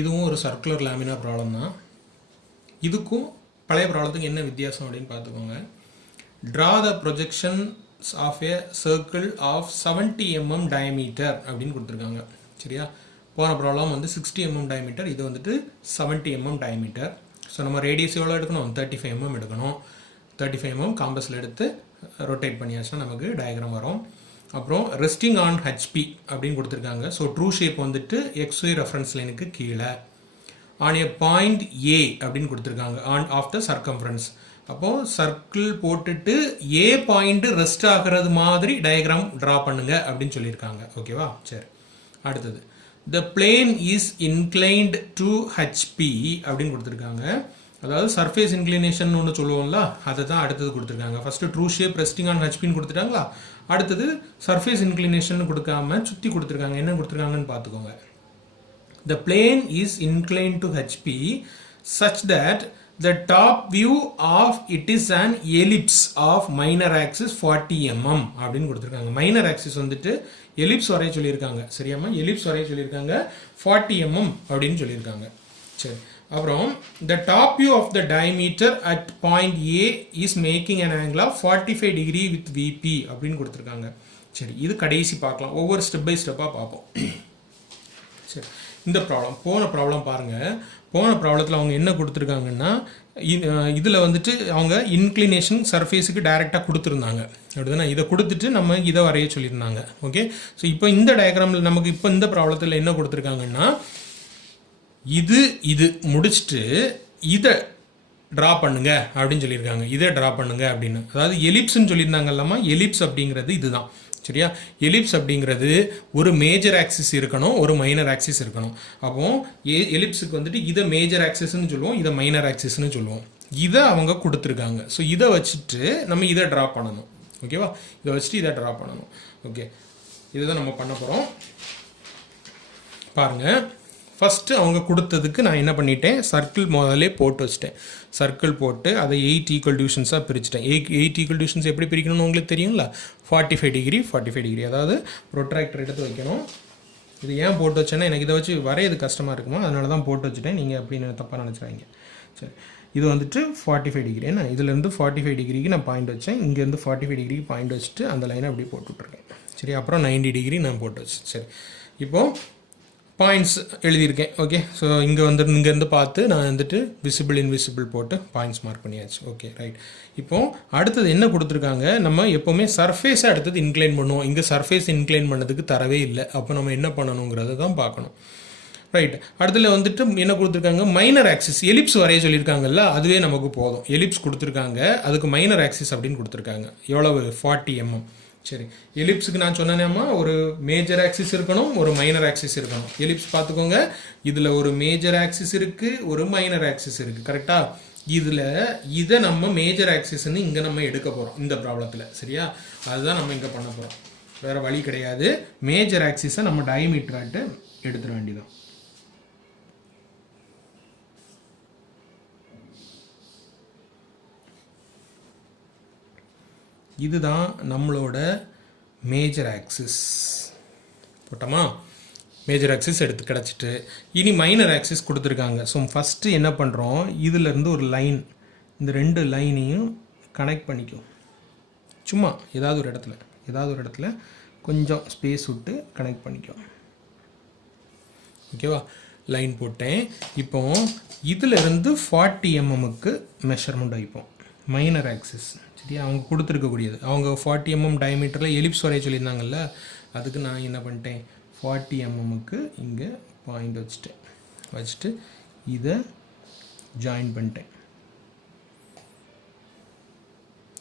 இதுவும் ஒரு circular laminar problem தான். இதுக்கும் பழைய ப்ராப்ளத்துக்கு என்ன வித்தியாசம் அப்படின்னு பார்த்துக்கோங்க. Draw the projections of a circle of 70 mm diameter அப்படின்னு கொடுத்துருக்காங்க. சரியா, போன ப்ராப்ளம் வந்து 60 mm டயமீட்டர், இது வந்துட்டு 70 mm டயமீட்டர். ஸோ நம்ம ரேடியஸ் எவ்வளோ எடுக்கணும், 35 mm எடுக்கணும். 35 mm காம்பஸில் எடுத்து ரொட்டேட் பண்ணியாச்சுன்னா நமக்கு டயக்ராம் வரும். அப்புறம் ரெஸ்டிங் ஆன் ஹெச்பி அப்படின்னு கொடுத்துருக்காங்க. ஸோ ட்ரூ ஷேப் வந்துட்டு XY ரெஃபரன்ஸ் லைனுக்கு கீழே ஆன் ஏ பாயிண்ட் ஏ அப்படின்னு கொடுத்துருக்காங்க ஆன் ஆஃப் த சர்க்கம்ஃபரன்ஸ். அப்போது சர்க்கிள் போட்டுட்டு ஏ பாயிண்ட் ரெஸ்ட் ஆகிறது மாதிரி டயக்ராம் ட்ரா பண்ணுங்க அப்படின்னு சொல்லியிருக்காங்க. ஓகேவா, சரி. அடுத்தது the plane is inclined to HP அப்படின்னு கொடுத்துருக்காங்க. அதாவது சர்ஃபேஸ் இன்க்ளினேஷன் ஒன்று சொல்லுவோம்ல, அதை தான் அடுத்தது கொடுத்துருக்காங்க. First true shape resting on ஹெச்பின்னு கொடுத்துட்டாங்களா, அடுத்தது சர்ஃபேஸ் இன்க்ளினேஷன் கொடுக்காம சுற்றி கொடுத்துருக்காங்க. என்ன கொடுத்துருக்காங்கன்னு பார்த்துக்கோங்க. The plane is inclined to HP such that the top view of it is an ellipse of minor axis 40 mm அப்படின்னு கொடுத்துருக்காங்க. மைனர் ஆக்சிஸ் வந்துட்டு எலிப்ஸ் வரைய சொல்லியிருக்காங்க. சரியாமா, எலிப்ஸ் வரைய சொல்லியிருக்காங்க 40 mm அப்படின்னு சொல்லியிருக்காங்க. சரி, அப்புறம் the top view of the diameter at point A is making an angle of 45 degree with VP அப்படின்னு கொடுத்துருக்காங்க. சரி, இது கடைசி பார்க்கலாம், ஒவ்வொரு ஸ்டெப் பை ஸ்டெப்பாக பார்ப்போம். சரி, இந்த ப்ராப்ளம் போன ப்ராப்ளம் பாருங்கள். போன ப்ராப்ளத்தில் அவங்க என்ன கொடுத்துருக்காங்கன்னா, இதில் வந்துட்டு அவங்க இன்க்ளினேஷன் சர்ஃபேஸுக்கு டைரெக்டாக கொடுத்துருந்தாங்க. அப்படிதானே, இதை கொடுத்துட்டு நம்ம இதை வரைய சொல்லியிருந்தாங்க. ஓகே, ஸோ இப்போ இந்த டயக்ராமில் நமக்கு இப்போ இந்த ப்ராப்ளத்தில் என்ன கொடுத்துருக்காங்கன்னா, இது முடிச்சுட்டு இதை ட்ரா பண்ணுங்க அப்படின்னு சொல்லியிருக்காங்க. இதை ட்ரா பண்ணுங்க அப்படின்னு, அதாவது எலிப்ஸ்ன்னு சொல்லியிருந்தாங்க இல்லாமல், எலிப்ஸ் அப்படிங்கிறது இதுதான். சரியா, எலிப்ஸ் அப்படிங்கிறது ஒரு மேஜர் ஆக்சிஸ் இருக்கணும், ஒரு மைனர் ஆக்சிஸ் இருக்கணும். அப்போ எலிப்ஸுக்கு வந்துட்டு இதை மேஜர் ஆக்சிஸ்ன்னு சொல்லுவோம், இதை மைனர் ஆக்சிஸ்ன்னு சொல்லுவோம். இதை அவங்க கொடுத்துருக்காங்க. ஸோ இதை வச்சுட்டு நம்ம இதை ட்ரா பண்ணணும். ஓகேவா, இதை வச்சுட்டு இதை ட்ரா பண்ணணும். ஓகே, இதுதான் நம்ம பண்ண போகிறோம். பாருங்கள், ஃபஸ்ட்டு அவங்க கொடுத்ததுக்கு நான் என்ன பண்ணிட்டேன், சர்க்கிள் முதல்ல போட்டு வச்சிட்டேன். சர்க்கிள் போட்டு அதை 8 ஈக்குவல் டிவிஷன்ஸாக பிரிச்சுட்டேன். 8 ஈக்குவல் டிவிஷன்ஸ் எப்படி பிரிக்கணும்னு உங்களுக்கு தெரியுங்களா, 45 டிகிரி 45 டிகிரி, அதாவது ப்ரொட்ராக்டர் எடுத்து வைக்கணும். இது ஏன் போட்டு வச்சேன்னா, எனக்கு இதை வச்சு வரையது கஷ்டமாக இருக்குமா, அதனால தான் போட்டு வச்சுட்டேன். நீங்கள் அப்படின்னு தப்பாக நினச்சிடாங்க. சரி, இது வந்துட்டு 45 டிகிரி. ஏன்னா இதுலேருந்து 45 டிகிரிக்கு நான் பாயிண்ட் வச்சேன், இங்கேருந்து 45 டிகிரிக்கு பாயிண்ட் வச்சுட்டு அந்த லைனை அப்படியே போட்டு விட்ருக்கேன். சரி, அப்புறம் 90 டிகிரி நான் போட்டு வச்சேன். சரி, இப்போது பாயிண்ட்ஸ் எழுதியிருக்கேன். ஓகே, ஸோ இங்கேருந்து பார்த்து நான் வந்துட்டு விசிபிள் இன்விசிபிள் போட்டு பாயிண்ட்ஸ் மார்க் பண்ணியாச்சு. Okay, right. இப்போது அடுத்தது என்ன கொடுத்துருக்காங்க, நம்ம எப்போவுமே சர்ஃபேஸை அடுத்தது இன்க்ளைன் பண்ணுவோம். இங்கே சர்ஃபேஸ் இன்க்ளைன் பண்ணதுக்கு தரவே இல்லை. அப்போ நம்ம என்ன பண்ணணுங்கிறத தான் பார்க்கணும். ரைட், அடுத்தது வந்துட்டு என்ன கொடுத்துருக்காங்க, மைனர் ஆக்சிஸ் எலிப்ஸ் வரைய சொல்லியிருக்காங்கல்ல, அதுவே நமக்கு போதும். எலிப்ஸ் கொடுத்துருக்காங்க, அதுக்கு மைனர் ஆக்சிஸ் அப்படின்னு கொடுத்துருக்காங்க. எவ்வளவு, 40 mm. சரி, எலிப்ஸுக்கு நான் சொன்னேன்னா ஒரு மேஜர் ஆக்சிஸ் இருக்கணும், ஒரு மைனர் ஆக்சிஸ் இருக்கணும். எலிப்ஸ் பார்த்துக்கோங்க, இதில் ஒரு மேஜர் ஆக்சிஸ் இருக்குது, ஒரு மைனர் ஆக்சிஸ் இருக்குது. கரெக்டாக, இதை நம்ம மேஜர் ஆக்சிஸ்ன்னு இங்கே நம்ம எடுக்க போகிறோம் இந்த ப்ராப்ளத்தில். சரியா, அதுதான் நம்ம இங்கே பண்ண போகிறோம், வேறு வழி கிடையாது. மேஜர் ஆக்சிஸை நம்ம டயமீட்டராட்டு எடுத்துட வேண்டியதான். இதுதான் நம்மளோட மேஜர் ஆக்சிஸ். போட்டோமா, மேஜர் ஆக்சிஸ் எடுத்து கிடச்சிட்டு இனி மைனர் ஆக்சிஸ் கொடுத்துருக்காங்க. ஸோ ஃபஸ்ட்டு என்ன பண்ணுறோம், இதிலேருந்து ஒரு லைன், இந்த 2 லைனையும் கனெக்ட் பண்ணிக்கும். சும்மா ஏதாவது ஒரு இடத்துல கொஞ்சம் ஸ்பேஸ் விட்டு கனெக்ட் பண்ணிக்கும். ஓகேவா, லைன் போட்டேன். இப்போ இதிலிருந்து 40 mmக்கு மெஷர்மெண்ட் வைப்போம். Minor axis. சரியா, அவங்க கொடுத்துருக்கக்கூடியது, அவங்க 40 mm டயமீட்டரில் எலிப்ஸ் வரைய சொல்லியிருந்தாங்கல்ல, அதுக்கு நான் என்ன பண்ணிட்டேன், 40 mmக்கு இங்கே பாயிண்ட் வச்சுட்டு இதை ஜாயின் பண்ணிட்டேன்.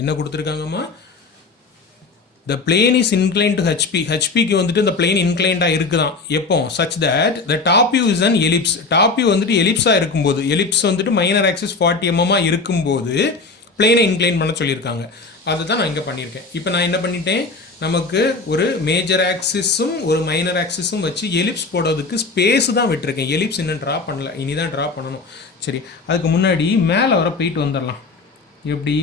என்ன கொடுத்துருக்காங்கம்மா, the plane is inclined to HP. HPக்கு வந்துட்டு இந்த plane inclined-ஆக இருக்குதான். எப்போ, such that the top view is an ellipse. top view வந்துட்டு எலிப்ஸாக இருக்கும்போது, எலிப்ஸ் வந்துட்டு மைனர் ஆக்சிஸ் 40 mm இருக்கும்போது பிளேனை இன்க்ளைன் பண்ண சொல்லியிருக்காங்க. அதுதான் நான் இங்கே பண்ணியிருக்கேன். இப்போ நான் என்ன பண்ணிட்டேன், நமக்கு ஒரு மேஜர் ஆக்சிஸும் ஒரு மைனர் ஆக்சிஸும் வச்சு எலிப்ஸ் போடுறதுக்கு ஸ்பேஸ் தான் விட்டுருக்கேன். எலிப்ஸ் இன்னும் ட்ரா பண்ணல, இனி தான் ட்ரா பண்ணணும். சரி, அதுக்கு முன்னாடி மேலே வர போயிட்டு வந்துடலாம். எப்படி,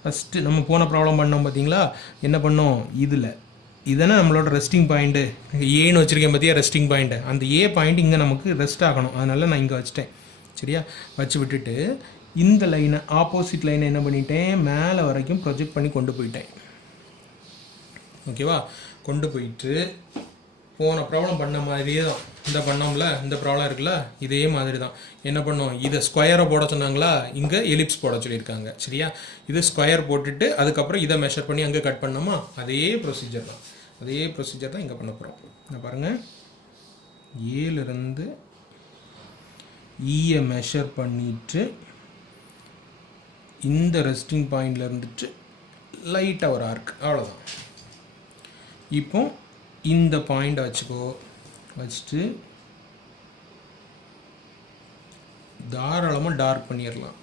ஃபஸ்ட்டு நம்ம போன ப்ராப்ளம் பண்ணோம் பார்த்தீங்களா, என்ன பண்ணோம், இதில் இதுதானே நம்மளோட ரெஸ்டிங் பாயிண்ட்டு. ஏன்னு வச்சுருக்கேன் பார்த்தியா ரெஸ்டிங் பாயிண்ட்டு. அந்த ஏ பாயிண்ட் இங்கே நமக்கு ரெஸ்ட் ஆகணும், அதனால் நான் இங்கே வச்சிட்டேன். சரியா, வச்சு விட்டுட்டு இந்த லைனை ஆப்போசிட் லைனை என்ன பண்ணிட்டேன், மேலே வரைக்கும் ப்ரொஜெக்ட் பண்ணி கொண்டு போயிட்டேன். ஓகேவா, கொண்டு போயிட்டு போன ப்ராப்ளம் பண்ண மாதிரியே தான் இந்த பண்ணோம்ல, இந்த ப்ராப்ளம் இருக்குல்ல, இதே மாதிரி தான் என்ன பண்ணோம், இதை ஸ்கொயரை போட சொன்னாங்களா, இங்கே எலிப்ஸ் போட சொல்லியிருக்காங்க. சரியா, இது ஸ்கொயர் போட்டுட்டு அதுக்கப்புறம் இதை மெஷர் பண்ணி அங்கே கட் பண்ணோமா, அதே ப்ரொசீஜர் தான் இங்கே பண்ண போகிறோம். நான் பாருங்கள், ஏலேருந்து ஈயை மெஷர் பண்ணிட்டு இந்த ரெஸ்டிங் பாயிண்டில் இருந்துட்டு லைட்டாக ஒரு ஆர்க், அவ்வளோதான். இப்போ இந்த பாயிண்டை வச்சுட்டு தாராளமாக டார்க் பண்ணிடலாம்.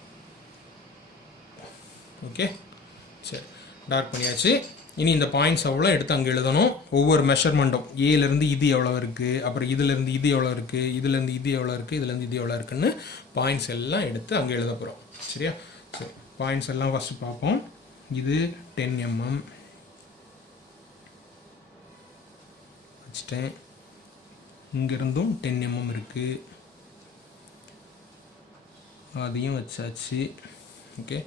ஓகே, சரி, டார்க் பண்ணியாச்சு. இனி இந்த பாயிண்ட்ஸ் எவ்வளோ எடுத்து அங்கே எழுதணும். ஒவ்வொரு மெஷர்மெண்ட்டும் ஏலேருந்து இது எவ்வளோ இருக்குது, அப்புறம் இதிலேருந்து இது எவ்வளோ இருக்குது, இதுலேருந்து இது எவ்வளோ இருக்குது, இதுலேருந்து இது எவ்வளோ இருக்குன்னு பாயிண்ட்ஸ் எல்லாம் எடுத்து அங்கே எழுத போகிறோம். சரியா, சரி, பாயிண்ட்ஸ் எல்லாம் ஃபஸ்ட்டு பார்ப்போம். இது 10 mm வச்சுட்டேன். இங்கேருந்தும் 10 mm இருக்குது, அதையும் வச்சாச்சு. ஓகே,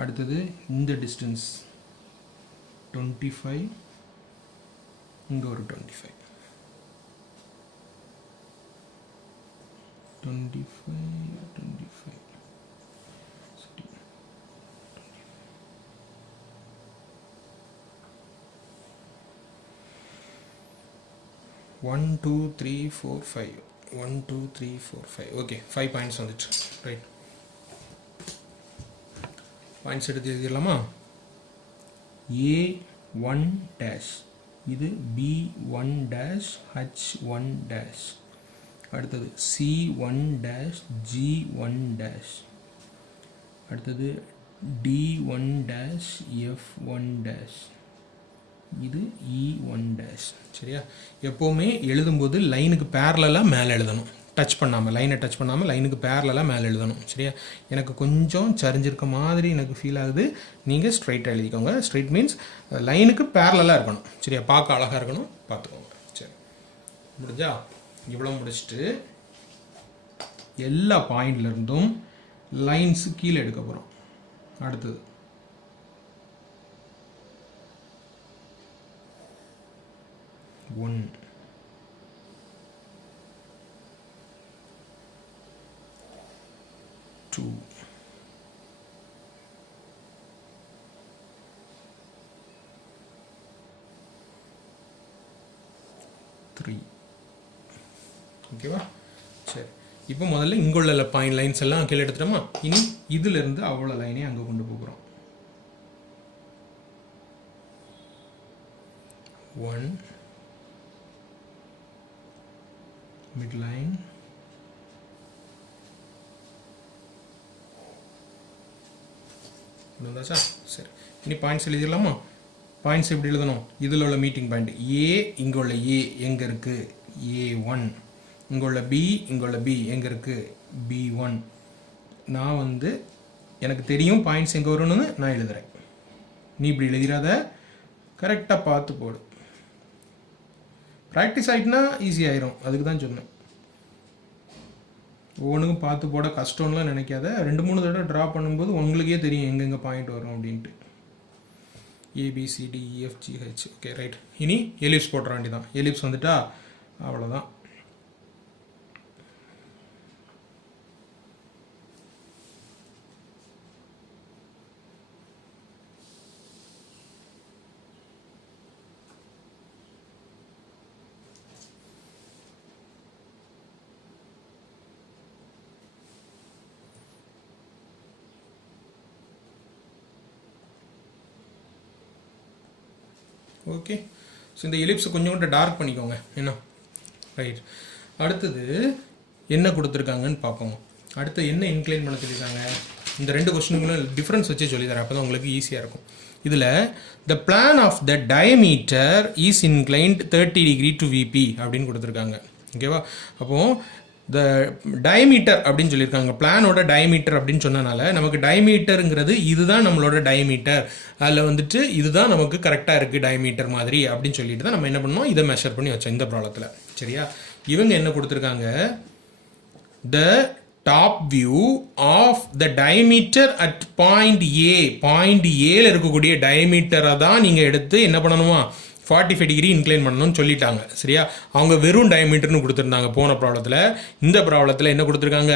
அடுத்தது இந்த டிஸ்டன்ஸ் 25, இங்கே ஒரு 25, 1 2 3 4 5, 1 2 3 4 5. ஓகே, 5 பாயிண்ட்ஸ் வந்துட்டு. ரைட், பாயிண்ட்ஸ் எடுத்து எழுதிடலாமா. A1 டேஷ், இது B1 டேஷ், H1 டேஷ், அடுத்தது C1 டேஷ், G1 டேஷ், அடுத்தது D1 டேஷ், F1 டேஷ், இது E1 டேஷ். சரியா, எப்போவுமே எழுதும்போது லைனுக்கு பேரலாக மேலே எழுதணும், டச் பண்ணாமல், லைனை டச் பண்ணாமல் லைனுக்கு பேரலாக மேலே எழுதணும். சரியா, எனக்கு கொஞ்சம் சரிஞ்சிருக்க மாதிரி எனக்கு ஃபீல் ஆகுது, நீங்கள் ஸ்ட்ரைட்டாக எழுதிக்கோங்க. ஸ்ட்ரைட் மீன்ஸ் லைனுக்கு பேரலாக இருக்கணும். சரியா, பார்க்க அழகாக இருக்கணும், பார்த்துக்கோங்க. சரி, முடிஞ்சா இவ்வளோ முடிச்சுட்டு எல்லா பாயிண்ட்லேருந்தும் லைன்ஸு கீழே எடுக்க போகிறோம். அடுத்தது 1 2 3. ஓகேவா, சரி, இப்போ முதல்ல இங்குள்ள பாயிண்ட் லைன்ஸ் எல்லாம் கீழே எடுத்துட்டோமா. இனி இதிலிருந்து அவ்வளோ லைனே அங்கே கொண்டு போகிறோம். 1 mid line, வந்தாச்சா. சரி, இனி பாயிண்ட்ஸ் எழுதிடலாமா. பாயிண்ட்ஸ் எப்படி எழுதணும், இதில் உள்ள மீட்டிங் பாயிண்ட் ஏ, இங்கே உள்ள ஏ எங்கே இருக்குது, A1, இங்கே உள்ள பி, இங்கே உள்ள பி எங்கே இருக்குது, B1. நான் எனக்கு தெரியும் பாயிண்ட்ஸ் எங்கே வரணும்னு நான் எழுதுகிறேன். நீ இப்படி எழுதிடாத, கரெக்டாக பார்த்து போடு. ப்ராக்டிஸ் ஆகிட்டுனா ஈஸியாகிடும், அதுக்கு தான் சொன்னேன். ஒவ்வொன்றுக்கும் பார்த்து போட கஷ்டம்லாம் நினைக்காத. 2-3 தடவை ட்ரா பண்ணும்போது உங்களுக்கே தெரியும் எங்கெங்கே பாயிண்ட் வரும் அப்படின்ட்டு. ABCDEFGH. Okay, right. இனி எலிப்ஸ் போட்டுற வேண்டியதான். எலிப்ஸ் வந்துட்டா அவ்வளோதான். ஓகே, ஸோ இந்த எலிப்ஸை கொஞ்சம் கூட டார்க் பண்ணிக்கோங்க என்ன. ரைட், அடுத்தது என்ன கொடுத்துருக்காங்கன்னு பார்ப்போங்க. அடுத்து என்ன இன்க்ளைன் பண்ண சொல்லியிருக்காங்க, இந்த 2 கொஸ்டினுங்களும் டிஃப்ரென்ஸ் வச்சு சொல்லித்தரேன், அப்போ தான் உங்களுக்கு ஈஸியாக இருக்கும். இதில் the plan of the diameter is inclined 30 degree to VP அப்படின்னு கொடுத்துருக்காங்க. ஓகேவா, அப்போது த டயமீட்டர் அப்படின்னு சொல்லியிருக்காங்க. பிளானோட டயமீட்டர் அப்படின்னு சொன்னனால நமக்கு டயமீட்டருங்கிறது இதுதான் நம்மளோட டயமீட்டர், அதில் வந்துட்டு இதுதான் நமக்கு கரெக்டாக இருக்குது டயமீட்டர் மாதிரி அப்படின்னு சொல்லிட்டு தான் நம்ம என்ன பண்ணோம், இதை மெஷர் பண்ணி வச்சோம் இந்த ப்ராப்ளத்தில். சரியா, இவங்க என்ன கொடுத்துருக்காங்க, the top view of the diameter at point A, point ஏல இருக்கக்கூடிய டயமீட்டரை தான் நீங்கள் எடுத்து என்ன பண்ணணுமா 45 டிகிரி இன்க்ளைன் பண்ணணும்னு சொல்லிட்டாங்க. சரியா, அவங்க வெறும் டயமீட்டர்னு கொடுத்துருந்தாங்க போன ப்ராப்ளத்தில். இந்த ப்ராப்ளத்தில் என்ன கொடுத்துருக்காங்க,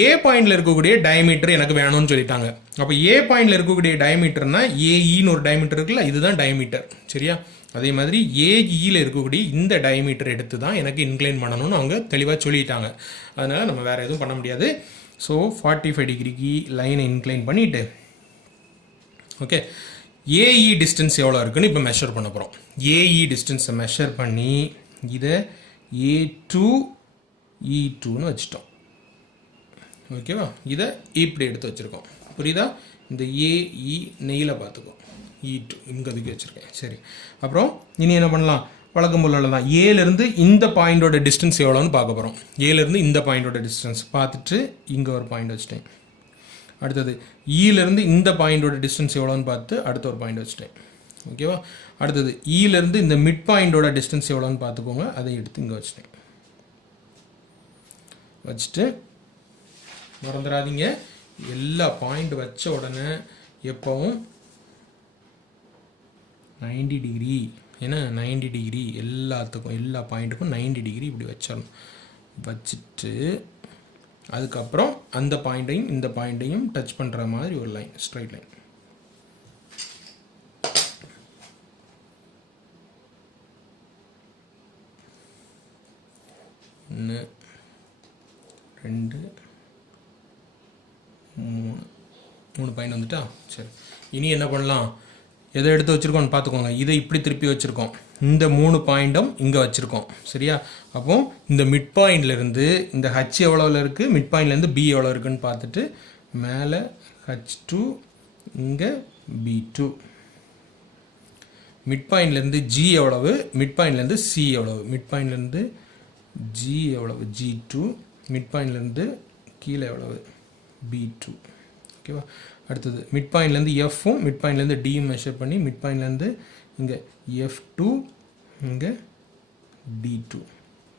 ஏ பாயிண்டில் இருக்கக்கூடிய டயமீட்டர் எனக்கு வேணும்னு சொல்லிட்டாங்க. அப்போ ஏ பாயிண்டில் இருக்கக்கூடிய டயமீட்டர்னா ஏஇன்னு ஒரு டயமீட்டர் இருக்குல்ல, இதுதான் டயமீட்டர். சரியா, அதே மாதிரி ஏஇயில் இருக்கக்கூடிய இந்த டயமீட்டர் எடுத்து தான் எனக்கு இன்க்ளைன் பண்ணணும்னு அவங்க தெளிவாக சொல்லிட்டாங்க. அதனால் நம்ம வேறு எதுவும் பண்ண முடியாது. ஸோ 45 டிகிரிக்கு லைனை இன்க்ளைன் பண்ணிவிட்டு ஓகே, ஏஇ டிஸ்டன்ஸ் எவ்வளோ இருக்குன்னு இப்போ மெஷர் பண்ண போகிறோம். ஏஇ டிஸ்டன்ஸை மெஷர் பண்ணி இதை A2 E2ன்னு வச்சுட்டோம். ஓகேவா, இதை இப்படி எடுத்து வச்சுருக்கோம். புரியுதா, இந்த ஏஇ நெய்யில் பார்த்துக்கோ, E2 இங்கே அதுக்கு வச்சுருக்கேன். சரி, அப்புறம் இனி என்ன பண்ணலாம், வழக்கம் போல தான் ஏலேருந்து இந்த பாயிண்டோட டிஸ்டன்ஸ் எவ்வளோன்னு பார்க்க போகிறோம். ஏலேருந்து இந்த பாயிண்டோட டிஸ்டன்ஸ் பார்த்துட்டு இங்கே ஒரு பாயிண்ட் வச்சுட்டேன். அடுத்தது ஈலேருந்து இந்த பாயிண்டோட டிஸ்டன்ஸ் எவ்வளோன்னு பார்த்து அடுத்த ஒரு பாயிண்ட் வச்சுட்டேன். ஓகேவா, அடுத்தது ஈலேருந்து இந்த மிட் பாயிண்டோட டிஸ்டன்ஸ் எவ்வளோன்னு பார்த்துக்கோங்க, அதை எடுத்து இங்கே வச்சுட்டேன். வச்சுட்டு மறந்துடாதீங்க, எல்லா பாயிண்ட் வச்ச உடனே எப்பவும் 90 டிகிரி, ஏன்னா 90 டிகிரி எல்லாத்துக்கும் எல்லா பாயிண்ட்டுக்கும் 90 டிகிரி இப்படி வச்சிடணும். வச்சுட்டு அதுக்கப்புறம் அந்த பாயிண்ட்டையும் இந்த பாயிண்ட்டையும் டச் பண்ணுற மாதிரி ஒரு லைன், ஸ்ட்ரைட் லைன். ஒன்று, ரெண்டு, மூணு பாயிண்ட் வந்துட்டா. சரி, இனி என்ன பண்ணலாம், எதை எடுத்து வச்சுருக்கோம்னு பார்த்துக்கோங்க. இதை இப்படி திருப்பி வச்சுருக்கோம், இந்த 3 பாயிண்ட்டும் இங்கே வச்சுருக்கோம். சரியா, அப்போ இந்த மிட் பாயிண்ட்லேருந்து இந்த ஹச் எவ்வளோவில் இருக்குது, மிட் பாயிண்ட்லேருந்து பி எவ்வளோ இருக்குன்னு பார்த்துட்டு மேலே H2 இங்கே B2, மிட் பாயிண்ட்லேருந்து ஜி எவ்வளவு, மிட் பாயிண்ட்லேருந்து சி எவ்வளவு, மிட் பாயிண்ட்லேருந்து ஜி எவ்வளவு G2, மிட் பாயிண்ட்லேருந்து கீழே எவ்வளவு B2. ஓகேவா, அடுத்தது மிட் பாயிண்ட்லேருந்து எஃப்பும் மிட் பாயிண்ட்லேருந்து டியும் மெஷர் பண்ணி மிட் பாயிண்ட்லேருந்து இங்கே F2 இங்கே D2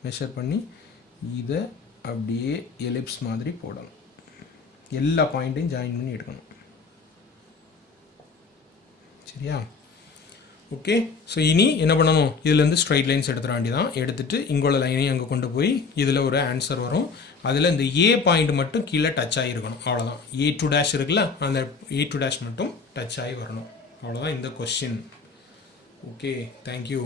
மெஷர் பண்ணி இதை அப்படியே எலிப்ஸ் மாதிரி போடணும். எல்லா பாயிண்ட்டையும் ஜாயின் பண்ணி எடுக்கணும். சரியா, ஓகே. ஸோ இனி என்ன பண்ணணும், இதுலேருந்து ஸ்ட்ரைட் லைன்ஸ் எடுத்துட வேண்டியதான். எடுத்துகிட்டு இங்கோட லைனையும் அங்கே கொண்டு போய் இதில் ஒரு ஆன்சர் வரும். அதில் இந்த ஏ பாயிண்ட் மட்டும் கீழே டச் ஆகிருக்கணும், அவ்வளோதான். A2' இருக்குல்ல, அந்த A2' மட்டும் டச் ஆகி வரணும், அவ்வளோதான் இந்த கொஸ்டின். Okay, thank you.